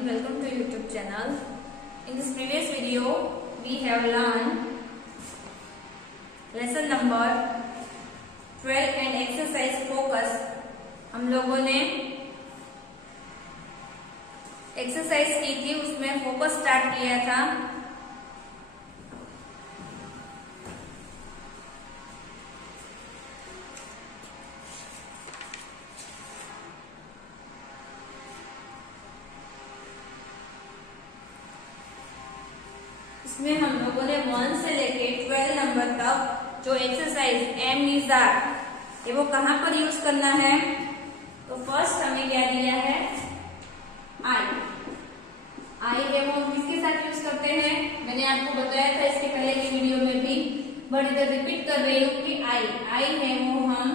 morning. Welcome to YouTube channel. In this previous video, we have learned lesson number 12 and exercise focus. हम लोगों ने exercise की थी, उसमें फोकस स्टार्ट किया था। इसमें हम लोगों ने 1 से लेके 12 नंबर तक जो एक्सरसाइज एम इज आर ये वो कहाँ पर यूज करना है। तो फर्स्ट हमें क्या दिया है, आई है वो किसके साथ यूज करते हैं, मैंने आपको बताया था इसके पहले की वीडियो में भी, बट इधर रिपीट कर रही हूँ कि आई है वो हम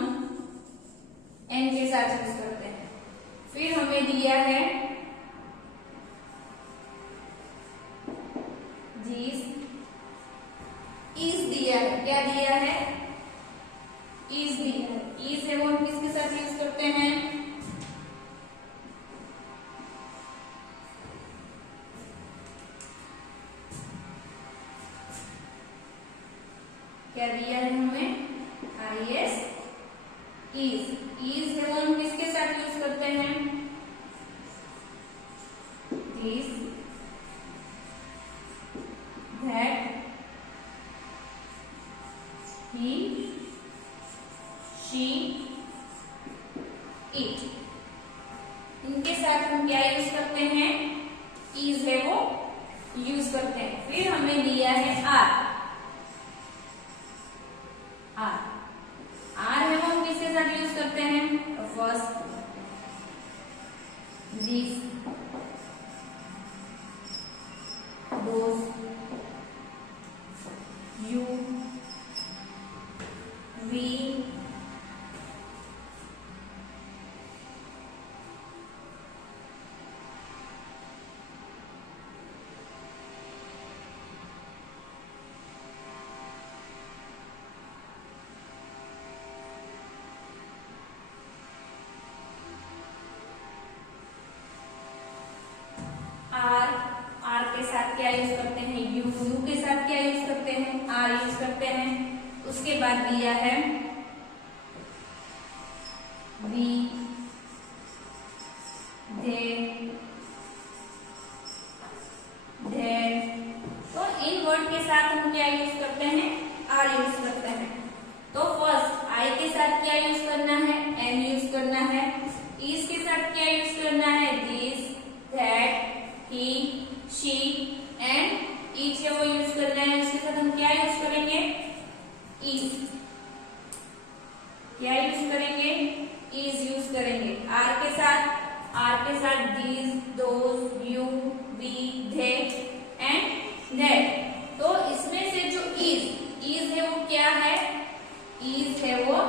एन के साथ यूज करते हैं। फिर हमें दिया है दिस, इज दिया है, क्या दिया है, इज दिया है। इज है वो हम किसके साथ यूज करते हैं, क्या दिया है हमें, आई एस, इज है वो हम किसके साथ यूज करते हैं, this, that, he, she, it, इनके साथ हम क्या यूज करते हैं, इज है वो यूज करते हैं। फिर हमें दिया है आर है वो हम किसके साथ यूज करते हैं, first this, those, you, we, are के साथ क्या यूज करते हैं, यू के साथ क्या यूज करते हैं, आर यूज करते हैं। उसके बाद दिया है वी, दे, देर। तो इन वर्ड के साथ हम क्या यूज करते हैं, आर यूज करते हैं। तो फर्स्ट आई के साथ क्या यूज करना है, एम यूज करना है। इज के साथ क्या यूज करना है, this, that, he, she and each है वो यूज करना है। इसके साथ हम क्या यूज करेंगे, is, क्या यूज करेंगे, is यूज करेंगे। आर के साथ these, those, you, we, they and that। तो इसमें से जो is है वो क्या है, is है वो,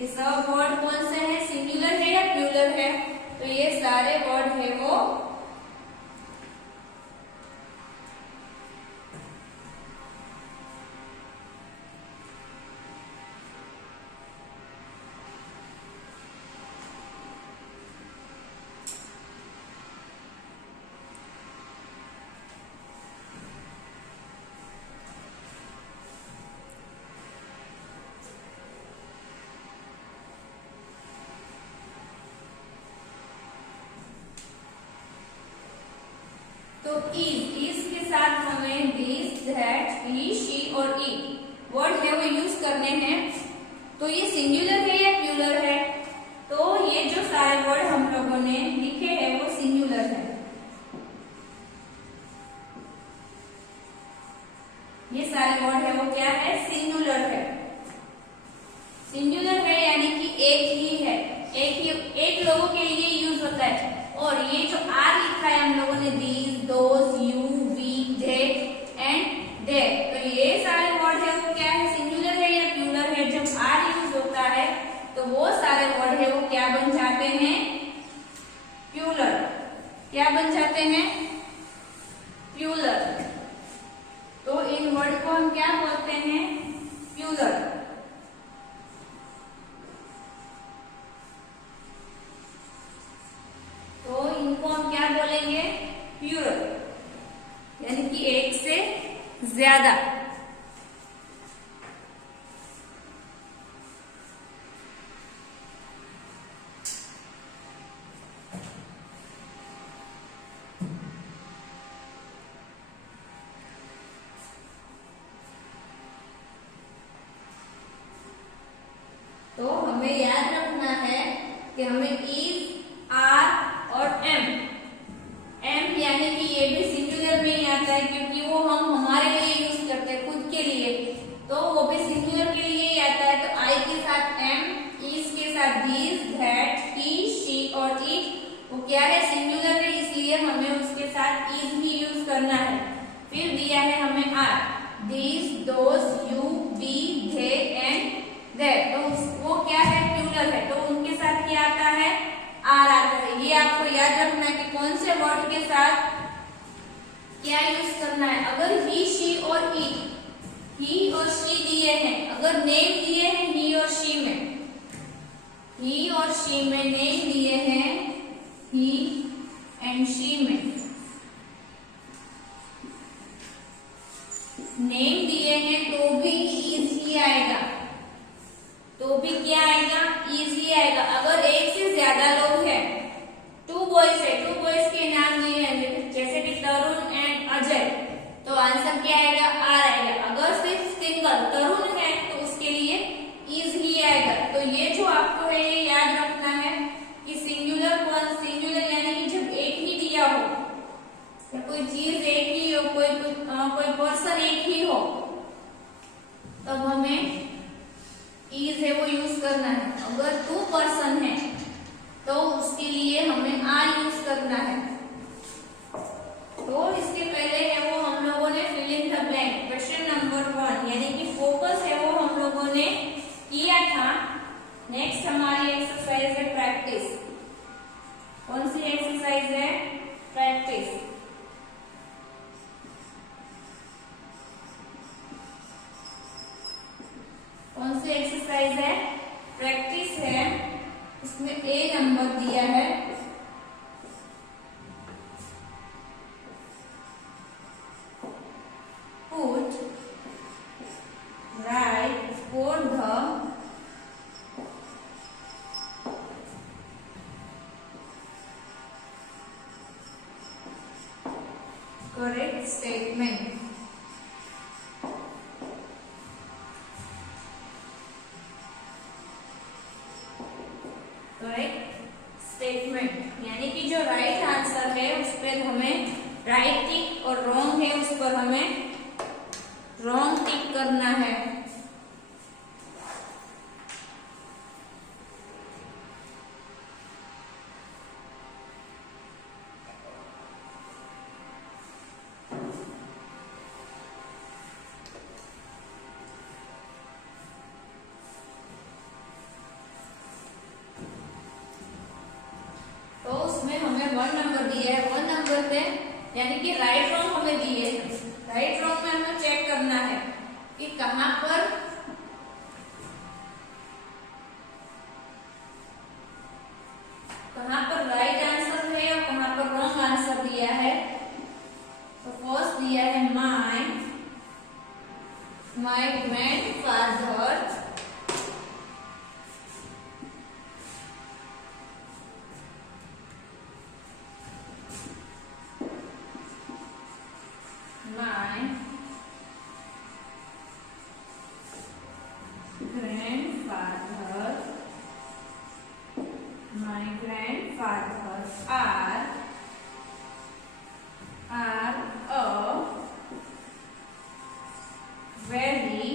ये सब वर्ड कौन से हैं, सिंगुलर है या प्लूरल है, तो ये सारे वर्ड है वो तो इज के साथ हमें दिस, दैट, ही, शी और इट वर्ड है वो यूज करने हैं। तो ये सिंगुलर है या प्लूरल है, तो ये जो सारे वर्ड हम लोगों ने लिखे हैं वो सिंगुलर है। ये सारे वर्ड है वो क्या है, सिंगुलर है। सिंगुलर है यानी कि एक ही है, एक लोगों के लिए यूज होता है। और ये जो आर लिखा है हम लोगों ने, these, those, you, we, they and they, तो ये सारे वर्ड है वो क्या है, सिंगुलर है या प्लूरल है। जब आर यूज होता है तो वो सारे वर्ड है वो क्या बन जाते हैं, प्लूरल। क्या बन जाते हैं, प्लूरल। तो इन वर्ड को हम क्या बोलते हैं, प्लूरल। इनको हम क्या बोलेंगे, कि हमें इज, आर और एम यानी कि ये भी सिंगुलर में ही आता है, क्योंकि वो हम हमारे लिए यूज करते हैं, खुद के लिए, तो वो भी सिंगुलर के लिए ही आता है। तो आई के साथ एम, इज के साथ दिस, दैट, ही, शी और इट वो क्या है, सिंगुलर है, इसलिए हमें उसके साथ इज ही यूज करना है। फिर दिया है हमें are, this, those, you, we, they and there, तो वो क्या है, प्लूरल है, तो उनके साथ क्या आता है, आर आता है। ये आपको याद रखना है कि कौन से वर्ड के साथ क्या यूज करना है। अगर ही, शी और इट, ही और शी दिए हैं, अगर नेम दिए हैं ही और शी में, ही और शी में नेम दिए हैं, ही एंड शी में नेम दिए हैं, तो भी इज ही आएगा, तो भी क्या आएगा, इज ही आएगा। अगर एक से ज्यादा लोग हैं, 2 बॉयज है, 2 बॉयज के नाम दिए हैं जैसे कि तरुण एंड अजय, तो आंसर क्या आएगा, आर आएगा। अगर सिर्फ सिंगल तरुण है तो उसके लिए इज ही आएगा। तो ये जो आपको है ये याद रखना है कि सिंगुलर यानी कि जब एक ही दिया हो या कोई चीज एक ही हो, कोई पर्सन एक ही हो, तब हमें इज है वो यूज करना है। अगर 2 पर्सन है तो उसके लिए हमें आर यूज करना है। तो इसके पहले है वो हम लोगों ने fill in the blank, question number 1 यानी कि फोकस है वो हम लोगों ने किया था। नेक्स्ट हमारी एक्सरसाइज है प्रैक्टिस। कौन सी एक्सरसाइज है, प्रैक्टिस। कौन सी एक्सरसाइज है, प्रैक्टिस है। इसमें ए नंबर दिया है, put right for the correct statement. Statement यानी कि जो राइट आंसर है उस पर हमें राइट टिक और रॉन्ग है उस पर हमें रॉन्ग टिक करना है। तो उसमें हमें 1 नंबर दिया है, 1 नंबर पे यानी कि राइट रॉन्ग हमें दिए हैं। राइट रॉन्ग में हमें चेक करना है कि कहां पर राइट आंसर है और कहां पर रॉन्ग आंसर दिया है। तो फर्स्ट दिया है my grandfather are a very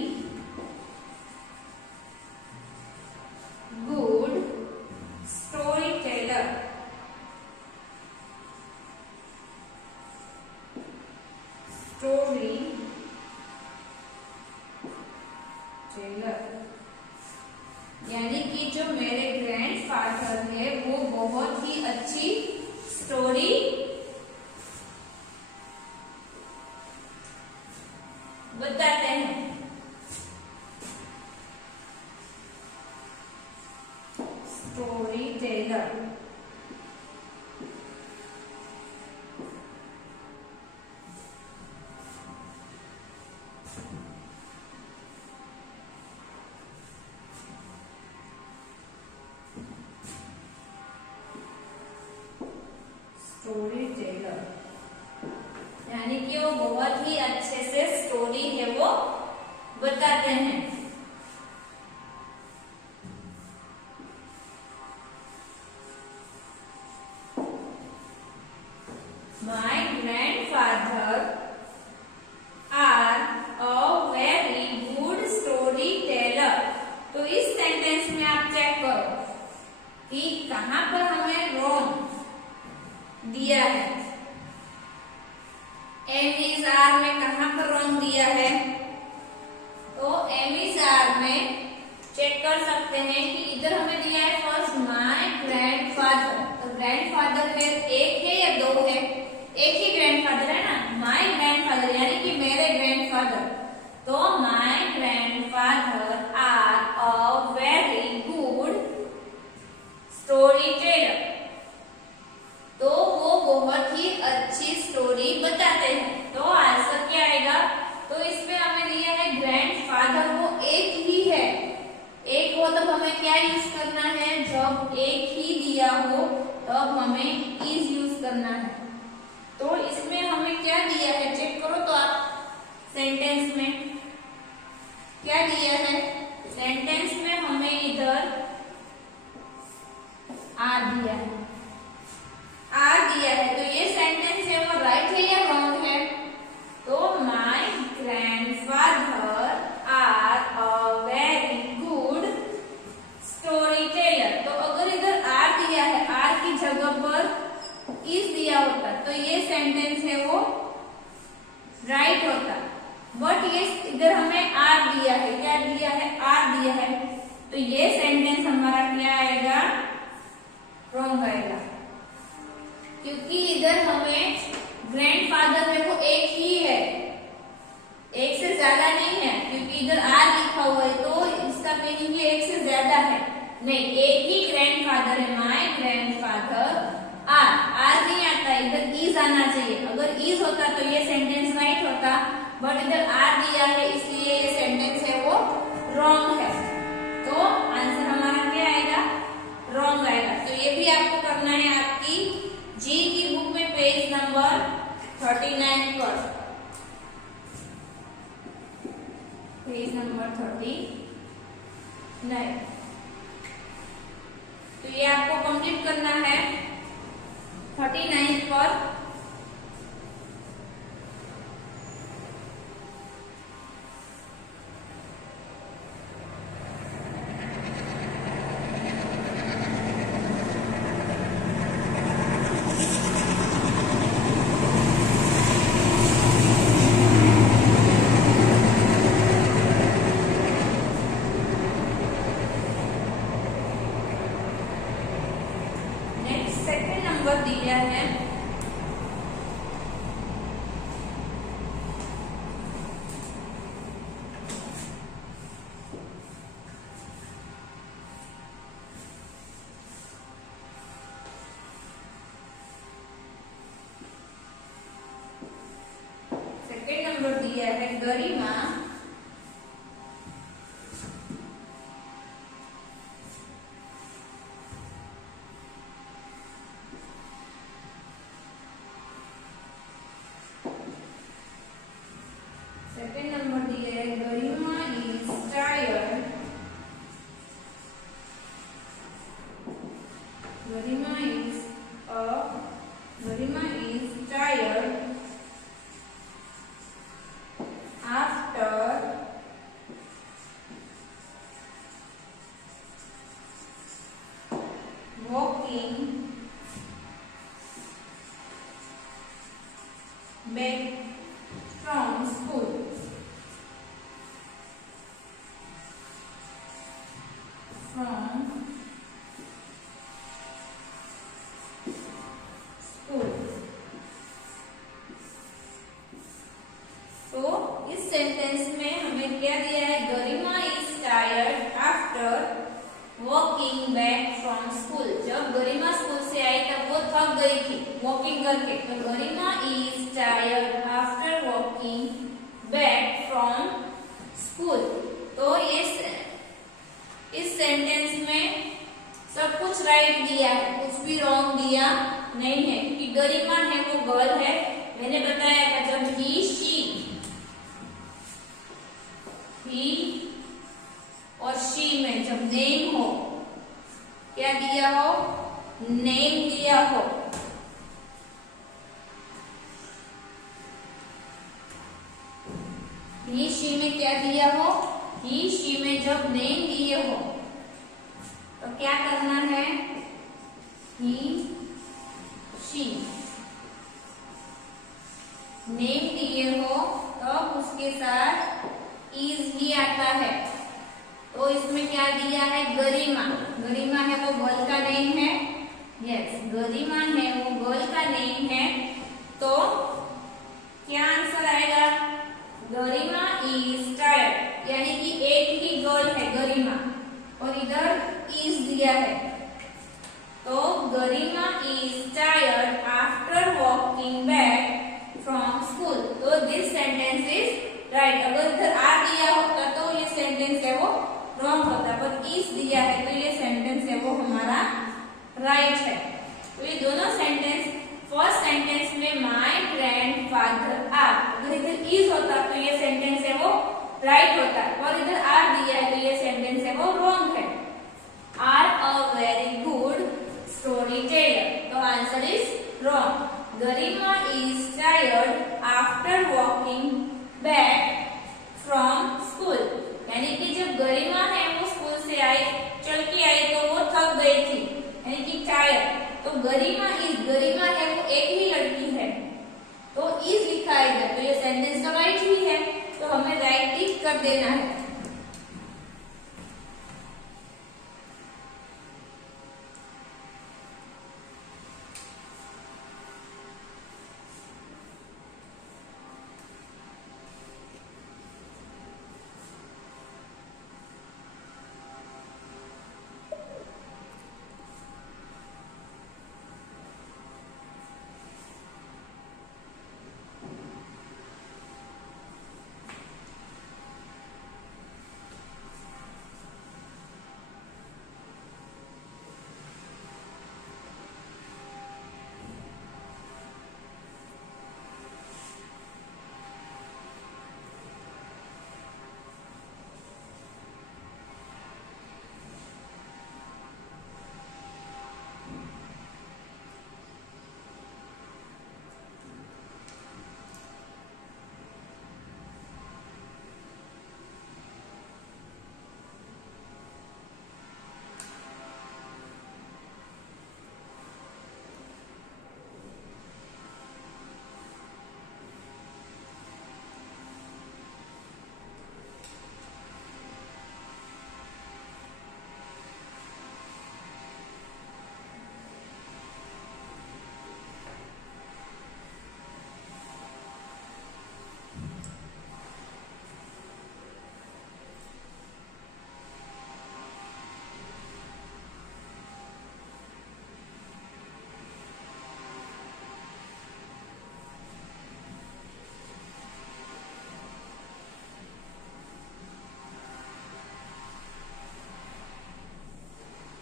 good storyteller. यानी कि जो मेरे ग्रैंडफादर है वो बहुत ही अच्छी स्टोरी बताते हैं। स्टोरी टेलर यानी कि वो बहुत ही अच्छे से स्टोरी है वो बताते हैं। हमें चेक कर सकते हैं कि इधर हमें दिया है फर्स्ट माय ग्रैंडफादर। तो ग्रैंडफादर में एक है या दो है? एक ही ग्रैंडफादर है ना, माय ग्रैंडफादर यानी कि मेरे ग्रैंडफादर। तो my grandfather are a very good story teller. तो वो बहुत ही अच्छी स्टोरी बताते हैं। तो आंसर क्या आएगा? तो इसमें हमें दिया है ग्रैंडफादर, वो एक ही है। एक हो तब हमें क्या यूज करना है? जब एक ही दिया हो तब हमें इज यूज करना है। तो इसमें हमें क्या दिया है चेक करो तो आप। सेंटेंस में क्या दिया है? सेंटेंस में हमें इधर आर दिया है, आर दिया है। तो ये सेंटेंस है वो राइट है या रॉन्ग है? तो my grandfather are a very good story teller. तो अगर इधर आर दिया है, आर की जगह पर इज दिया होता तो ये सेंटेंस है वो राइट होता। बट ये इधर हमें आर दिया है, क्या दिया है? आर दिया है। तो ये सेंटेंस हमारा क्या आएगा? रॉन्ग आएगा, क्योंकि इधर हमें ग्रैंडफादर में वो एक ही है, एक से ज्यादा नहीं है। क्योंकि इधर आर लिखा हुआ है तो इसका मीनिंग ये एक से ज्यादा है नहीं, एक ही ग्रैंडफादर है। माय ग्रैंडफादर आर नहीं आता, इधर इज आना चाहिए। अगर इज होता तो ये सेंटेंस राइट होता, बट इधर आर दिया है इसलिए ये सेंटेंस है वो रॉन्ग है। तो आंसर हमारा क्या आएगा? रॉन्ग आएगा। तो ये भी आपको करना है आपकी जी की बुक में पेज नंबर 39 पर, पेज नंबर 39। तो ये आपको कंप्लीट करना है 39 पर। सेकंड नंबर दिया है गरिमा सेकंड नंबर दिया है Garima is tired. Garima is tired after walking back from school। तो इस सेंटेंस में हमें क्या दिया है? Garima is tired after walking back from school. जब गरिमा स्कूल से आई तब वो थक गई थी वॉकिंग करके। तो Garima is tired after walking back from school. तो इस सेंटेंस में सब कुछ राइट दिया है, कुछ भी रॉन्ग दिया नहीं है। क्योंकि गरिमा है वो गर्ल है, मैंने बताया था जब ही और शी में जब नेम हो, क्या दिया हो? नेम दिया हो। ही शी में क्या दिया हो? ही शी में जब नेम दिए हो तो क्या करना है? ही शी नेम दिए हो तब उसके साथ इज ही आता है। तो इसमें क्या दिया है, गरिमा। गरिमा है वो गर्ल का नेम है, यस गरिमा है वो गर्ल का नेम है। तो क्या आंसर आएगा, गरिमा इज टायर्ड, यानी कि एक ही गर्ल है गरिमा और इधर इज दिया है, तो Garima is tired after walking back from school. तो दिस सेंटेंस इज राइट। अगर इधर आर दिया होता तो ये सेंटेंस है वो रॉन्ग होता, पर इज दिया है तो ये सेंटेंस है वो हमारा राइट है। तो ये दोनों सेंटेंस, फर्स्ट सेंटेंस में माय ग्रैंडफादर आर, अगर इधर इज होता तो ये सेंटेंस है वो राइट होता, और इधर आर दिया है तो ये सेंटेंस है वो रॉन्ग है। Are a very good story teller, तो answer is wrong. Garima is tired after walking back from school, यानी कि जब गरिमा है वो स्कूल से आई, चल के आई तो वो थक गई थी, यानी कि टायर्ड। तो गरिमा है वो एक ही लड़की है, तो इज लिखा है इधर, तो ये सेंटेंस तो राइट ही है, तो हमें राइट टिक कर देना है।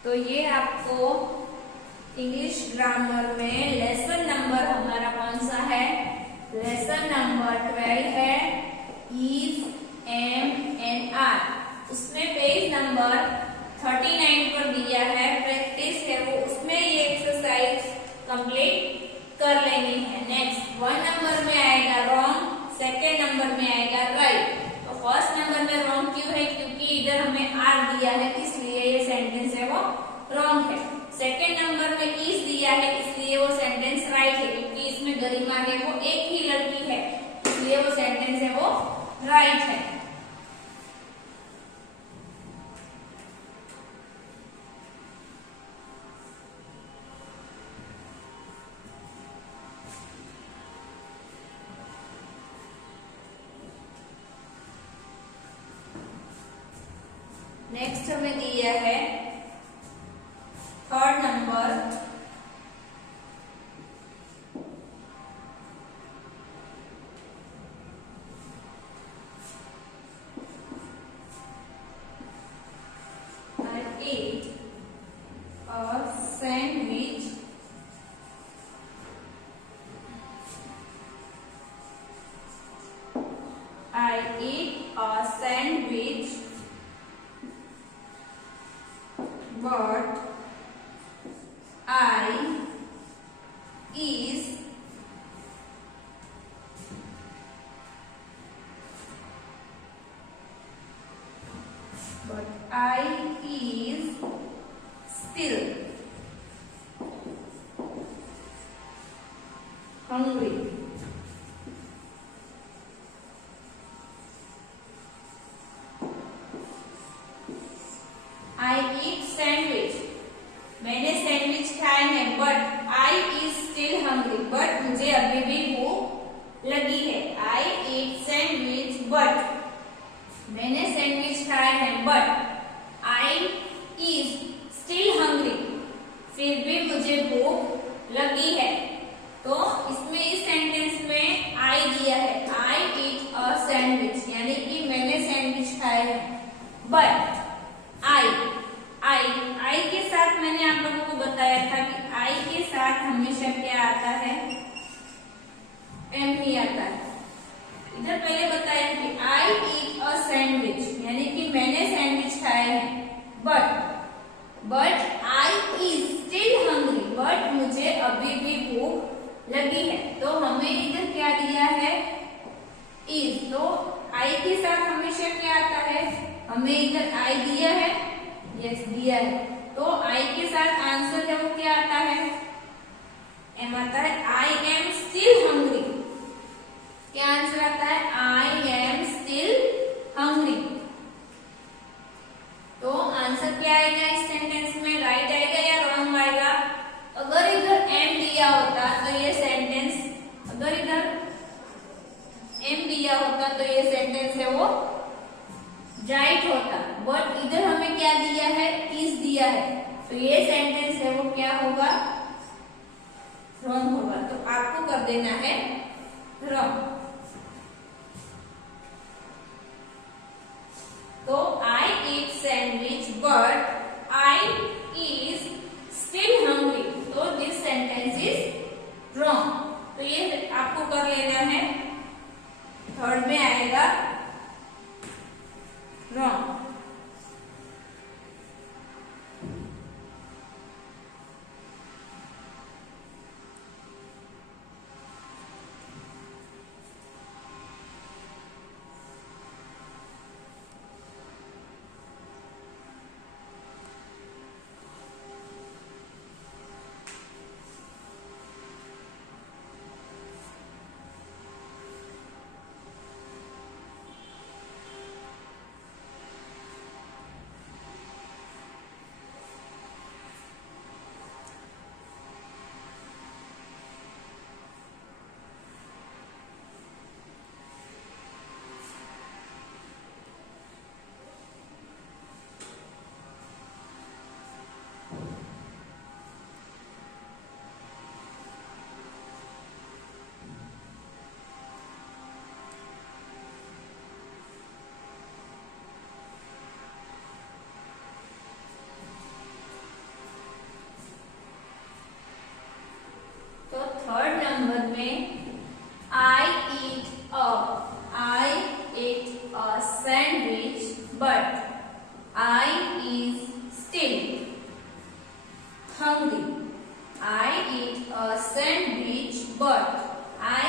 तो ये आपको इंग्लिश ग्रामर में लेसन नंबर हमारा कौन सा है, लेसन नंबर 12 है, इज, एम एंड आर। उसमें पेज नंबर 39 पर दिया है, प्रैक्टिस है वो, उसमें ये एक्सरसाइज कंप्लीट कर लेनी है। नेक्स्ट 1 नंबर में आएगा रॉन्ग, सेकेंड नंबर में आएगा राइट। तो फर्स्ट नंबर में रॉन्ग क्यों है, क्योंकि इधर हमें आर दिया है इसलिए ये सेंटेंस है वो रॉन्ग है। सेकेंड नंबर में इज दिया है इसलिए वो सेंटेंस राइट है, क्योंकि इसमें गरिमा है वो एक ही लड़की है, इसलिए वो सेंटेंस है वो राइट है। नेक्स्ट हमें दिया है third number, I ate a sandwich but I is still hungry. मैंने सैंडविच खाए हैं but I is still hungry, but मुझे अभी भी भूख लगी है। आई ईट सैंडविच बट, मैंने सैंडविच खाए हैं but I is still hungry, फिर भी मुझे भूख लगी है। तो इसमें इस सेंटेंस में आई दिया है, आई ईट अ सैंडविच, यानी कि मैंने सैंडविच खाए हैं। बट आई के साथ मैंने आप लोगों को बताया था कि आई के साथ हमेशा क्या आता है, एम ही आता है। इधर पहले बताया कि आई ईट अ सैंडविच, यानी कि मैंने सैंडविच खाए हैं। But I is still hungry, but मुझे अभी भी भूख लगी है। तो हमें इधर क्या दिया है, इज। तो आई के साथ हमेशा क्या आता है, हमें इधर आई दिया है, यस दिया है। तो आई के साथ आंसर है वो क्या आता है, एम आता है। आई एम स्टिल हंग्री, क्या आंसर आता है, आई एम स्टिल हंग्री। तो आंसर क्या आएगा इस सेंटेंस में, राइट आएगा या रॉन्ग आएगा। अगर इधर एम दिया होता तो ये सेंटेंस, अगर इधर एम दिया होता तो ये सेंटेंस है वो राइट होता, बट इधर हमें क्या दिया है, इज दिया है, तो ये सेंटेंस है वो क्या होगा, रॉन्ग होगा। तो आपको कर देना है रॉन्ग। तो I eat sandwich but I is still hungry, तो दिस सेंटेंस इज रॉन्ग। तो ये आपको कर लेना है, थर्ड में आएगा रॉन्ग। थर्ड नंबर में I eat a sandwich but I is still hungry. I eat a sandwich but I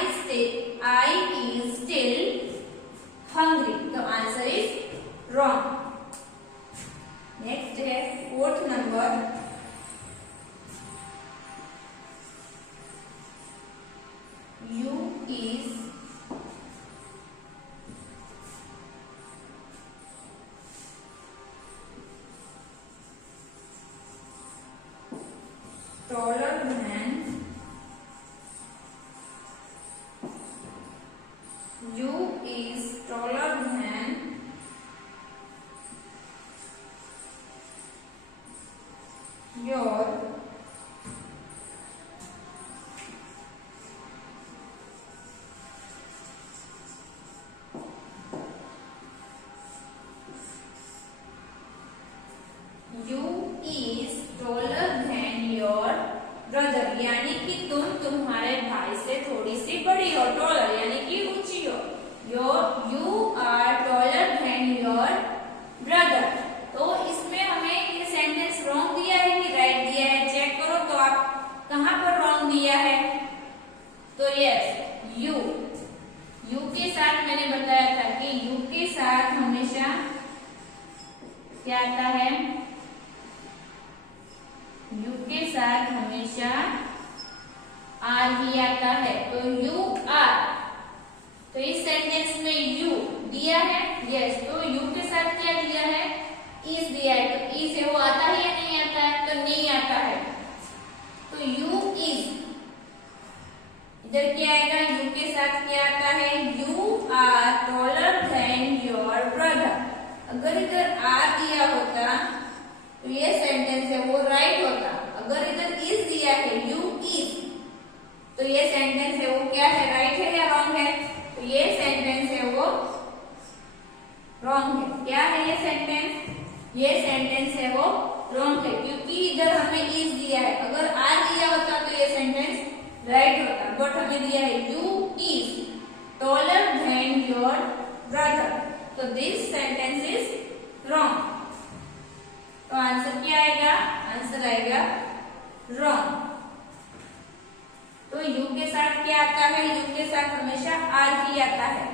is still hungry, तो आंसर इज रॉन्ग। नेक्स्ट है fourth number, you is taller than, you is taller than your brother, यानी कि तुम तुम्हारे भाई से थोड़ी सी बड़ी हो, टॉलर यानी कि ऊंची हो। You are taller than your brother. तो इसमें हमें ये सेंटेंस रॉन्ग दिया है कि राइट दिया है, चेक करो तो आप कहां पर रॉन्ग दिया है। तो यस, यू के साथ मैंने बताया था कि यू के साथ हमेशा क्या आता है, यू के साथ हमेशा आर ही आता है। तो यू आर, तो इस सेंटेंस में यू दिया है, यस, तो यू के साथ क्या दिया है, इज दिया है। तो इज है वो आता है या नहीं आता है, तो नहीं आता है। अगर इधर आर दिया होता तो ये सेंटेंस है वो राइट होता। अगर इधर इज दिया है यू इज तो ये सेंटेंस है वो क्या है, राइट है या रॉन्ग है? तो ये सेंटेंस है वो रॉन्ग है। क्या है ये सेंटेंस? ये सेंटेंस है वो रॉन्ग है क्योंकि इधर हमें इज दिया है। अगर आर दिया होता तो ये सेंटेंस राइट होता, बट हमें दिया है you is taller than your brother, तो दिस सेंटेंस इज रॉन्ग। तो आंसर क्या आएगा? आंसर आएगा रॉन्ग। तो यू के साथ क्या आता है? यू के साथ हमेशा आर ही आता है।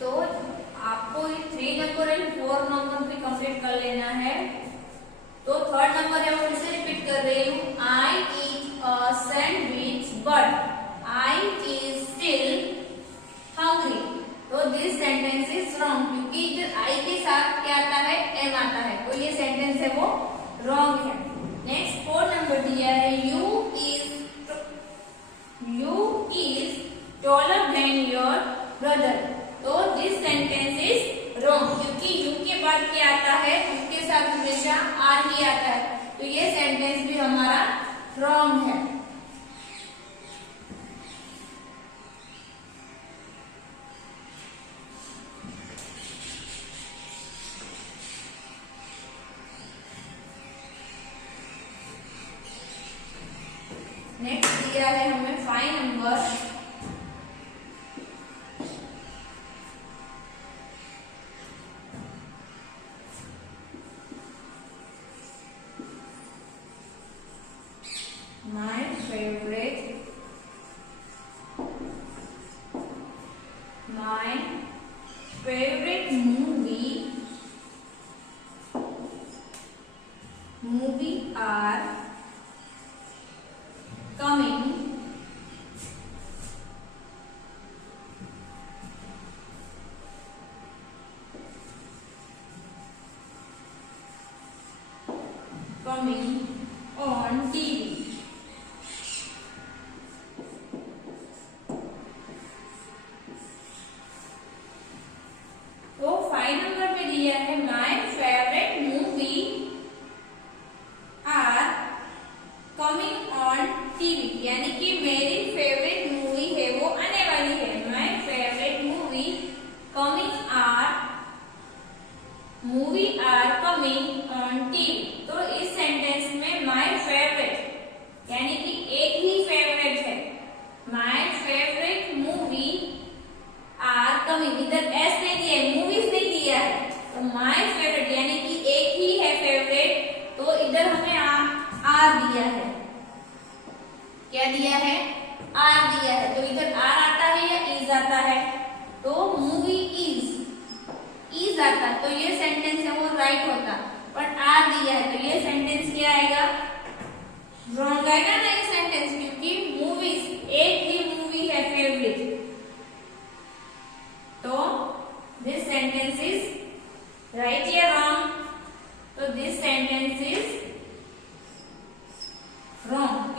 तो आपको ये 3 नंबर एंड 4 नंबर भी कंप्लीट कर लेना है। तो थर्ड नंबर है मैं फिर से रिपीट कर रही हूँ, I eat a sandwich but I is still hungry. तो दिस सेंटेंस इज रॉन्ग क्योंकि इधर आई के साथ क्या आता है? एम आता है, तो ये सेंटेंस है वो रॉन्ग है। नेक्स्ट 4 नंबर दिया है, you is taller than your brother. तो दिस सेंटेंस इज रॉन्ग क्योंकि यू के बाद क्या आता है? यू के साथ हमेशा आर ही आता है, तो ये सेंटेंस भी हमारा रॉन्ग है। नेक्स्ट दिया है हमें 5 number, my favorite movie are coming on TV। तो 5 नंबर पे दिया है my favourite movie are coming on TV, यानी कि मेरी फेवरेट मूवी है वो आने वाली है। My favourite movie are coming on TV. तो इस सेंटेंस में माय फेवरेट यानी कि एक ही फेवरेट है। My favourite movie are coming, इधर एस नहीं दिया है, मूवीज नहीं दिया है, तो माय फेवरेट यानी कि एक ही है फेवरेट, तो इधर हमें आर दिया है। क्या दिया है? आर दिया है, तो इधर आर आता है या इज आता है? तो मूवी इज आता, तो ये सेंटेंस है वो राइट होता, बट आर दिया है तो ये सेंटेंस क्या आएगा? रॉन्ग आएगा ना ये सेंटेंस, क्योंकि मूवीज एक ही मूवी है फेवरेट। तो दिस सेंटेंस इज राइट या रॉन्ग?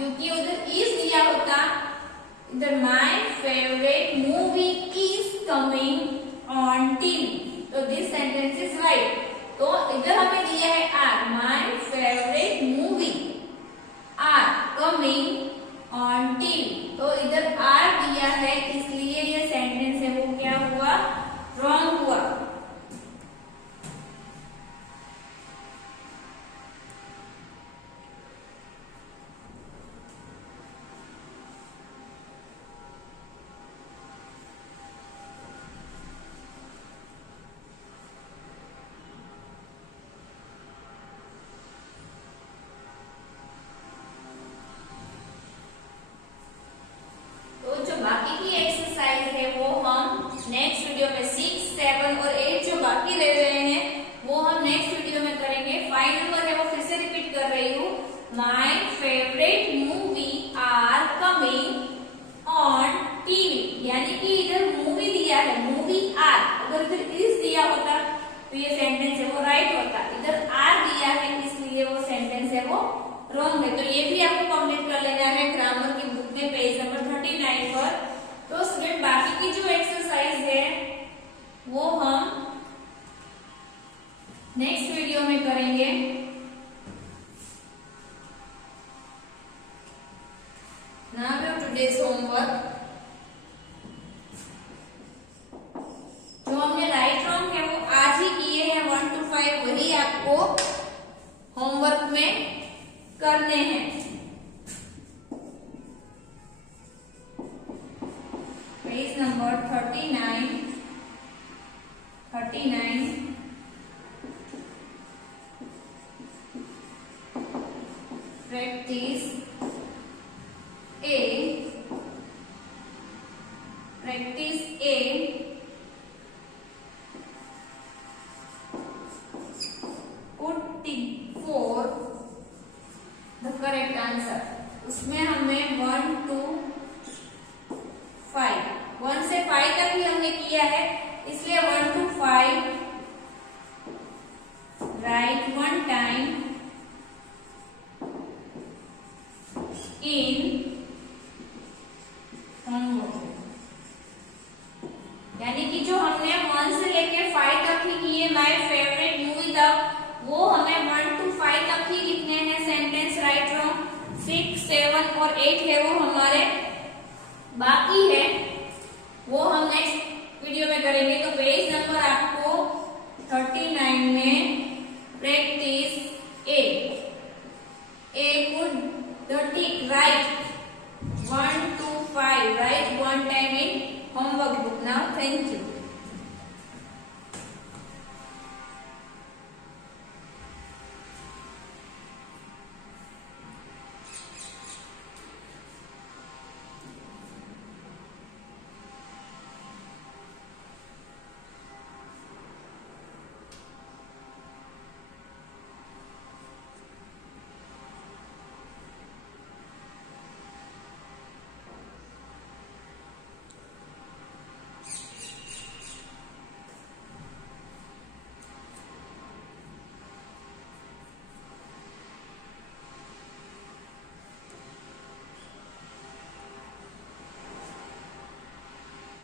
क्योंकि उधर इज दिया होता, इधर my favourite movie is coming on TV, तो दिस सेंटेंस इज राइट। तो इधर हमें दिया है are, my favourite movie are coming on TV, तो इधर आर दिया है, इसलिए ये सेंटेंस है वो क्या हुआ, रॉन्ग हुआ। बाकी की एक्सरसाइज है वो हम नेक्स्ट वीडियो में 6, 7 और 8 जो बाकी रह रहे हैं वो हम नेक्स्ट वीडियो में करेंगे। 5 नंबर है वो फिर से रिपीट कर रही हूँ, my favourite movie are coming on TV, यानी कि इधर मूवी दिया है, मूवी आर, अगर इधर इज दिया होता तो ये सेंटेंस है वो राइट होता, इधर आर दिया है इसलिए वो सेंटेंस है वो रॉन्ग है। तो ये भी आपको कंप्लीट कर लेना है ग्रामर की बुक में पेज नंबर 39 पर। तो स्टूडेंट बाकी की जो एक्सरसाइज है वो हम नेक्स्ट वीडियो में करेंगे। नाउ टुडेज होमवर्क, जो हमने राइट रॉन्ग है वो आज ही किए हैं 1 to 5, वही आपको होमवर्क में करने हैं। Page number 39 practice A putting for the correct answer. उसमें हमें 1 to 5, 1 से 5 तक ही हमने किया है, इसलिए 1 to 5 right 1 time in homework, यानी कि जो हमने 1 से लेके 5 तक ही किए माय फेवरेट मूवी तक, वो हमें 1 to 5 तक ही लिखने हैं सेंटेंस राइट रॉन्ग। 6, 7 और 8 है वो हमारे बाकी है, वो हम नेक्स्ट वीडियो में करेंगे। तो पेज नंबर आपको 39 में